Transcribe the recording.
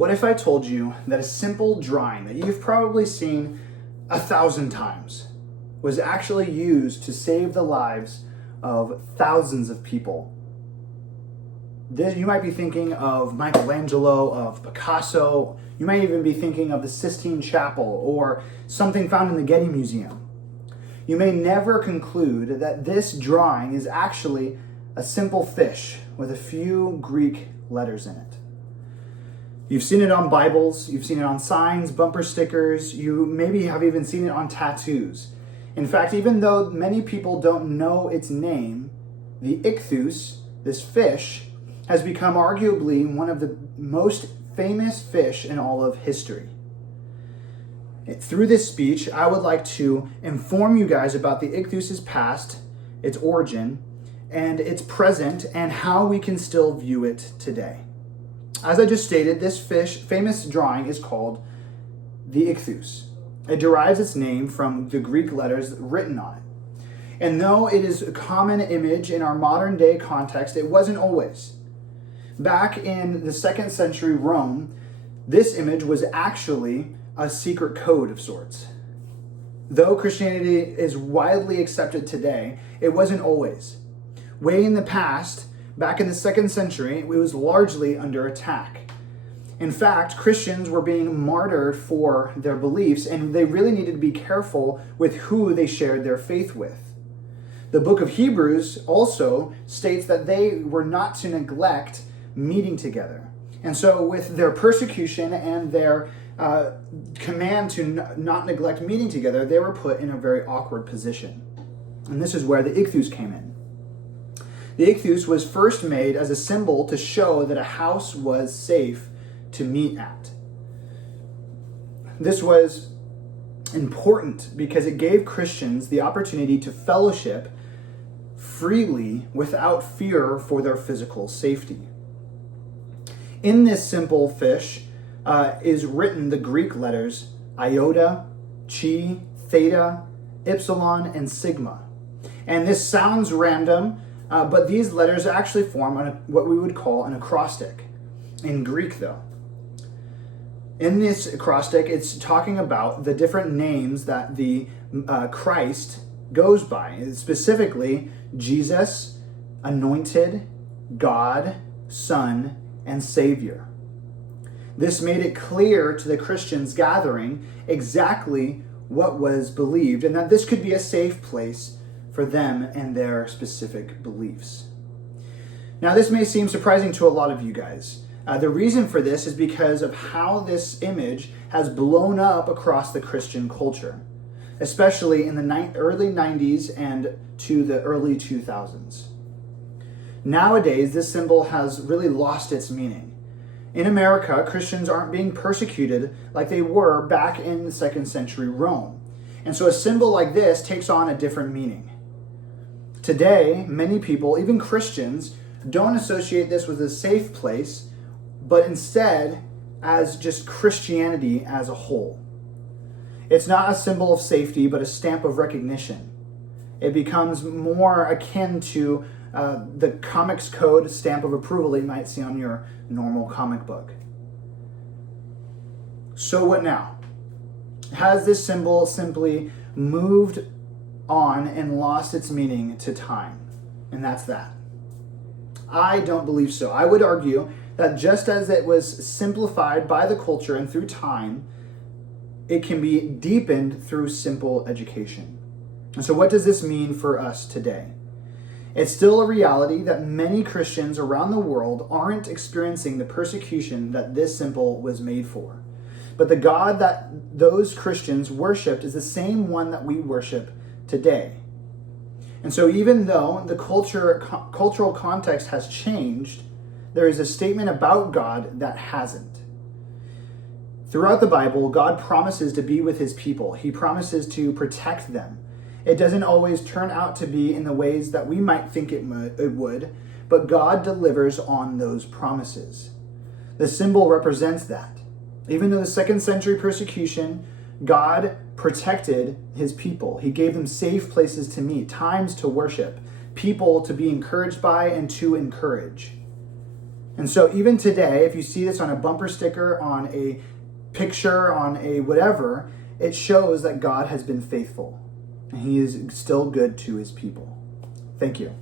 What if I told you that a simple drawing that you've probably seen 1,000 times was actually used to save the lives of thousands of people? You might be thinking of Michelangelo, of Picasso. You might even be thinking of the Sistine Chapel or something found in the Getty Museum. You may never conclude that this drawing is actually a simple fish with a few Greek letters in it. You've seen it on Bibles, you've seen it on signs, bumper stickers, you maybe have even seen it on tattoos. In fact, even though many people don't know its name, the ICTHUS, this fish, has become arguably one of the most famous fish in all of history. Through this speech, I would like to inform you guys about the ICTHUS's past, its origin, and its present, and how we can still view it today. As I just stated, this famous drawing is called the ICTHUS. It derives its name from the Greek letters written on it. And though it is a common image in our modern day context, it wasn't always. Back in the 2nd century Rome, this image was actually a secret code of sorts. Though Christianity is widely accepted today, it wasn't always. Way in the past, back in the 2nd century, it was largely under attack. In fact, Christians were being martyred for their beliefs, and they really needed to be careful with who they shared their faith with. The book of Hebrews also states that they were not to neglect meeting together. And so with their persecution and their command to not neglect meeting together, they were put in a very awkward position. And this is where the ICTHUS came in. The ICTHUS was first made as a symbol to show that a house was safe to meet at. This was important because it gave Christians the opportunity to fellowship freely without fear for their physical safety. In this simple fish is written the Greek letters iota, chi, theta, epsilon, and sigma. And this sounds random, but these letters actually form what we would call an acrostic in Greek, though. In this acrostic, it's talking about the different names that the Christ goes by, specifically Jesus, Anointed, God, Son, and Savior. This made it clear to the Christians gathering exactly what was believed, and that this could be a safe place for them and their specific beliefs. Now, this may seem surprising to a lot of you guys. The reason for this is because of how this image has blown up across the Christian culture, especially in the early 90s and to the early 2000s. Nowadays, this symbol has really lost its meaning. In America, Christians aren't being persecuted like they were back in the 2nd century Rome. And so a symbol like this takes on a different meaning. Today, many people, even Christians, don't associate this with a safe place, but instead as just Christianity as a whole. It's not a symbol of safety, but a stamp of recognition. It becomes more akin to the comics code stamp of approval that you might see on your normal comic book. So what now? Has this symbol simply moved on and lost its meaning to time? And that's that. I don't believe so. I would argue that just as it was simplified by the culture and through time, it can be deepened through simple education. And so what does this mean for us today? It's still a reality that many Christians around the world aren't experiencing the persecution that this symbol was made for. But the God that those Christians worshiped is the same one that we worship today. And so even though the cultural context has changed, there is a statement about God that hasn't. Throughout the Bible, God promises to be with his people. He promises to protect them. It doesn't always turn out to be in the ways that we might think it would, but God delivers on those promises. The symbol represents that. Even though the 2nd century persecution, God protected his people. He gave them safe places to meet, times to worship, people to be encouraged by and to encourage. And so even today, if you see this on a bumper sticker, on a picture, on a whatever, it shows that God has been faithful and he is still good to his people. Thank you.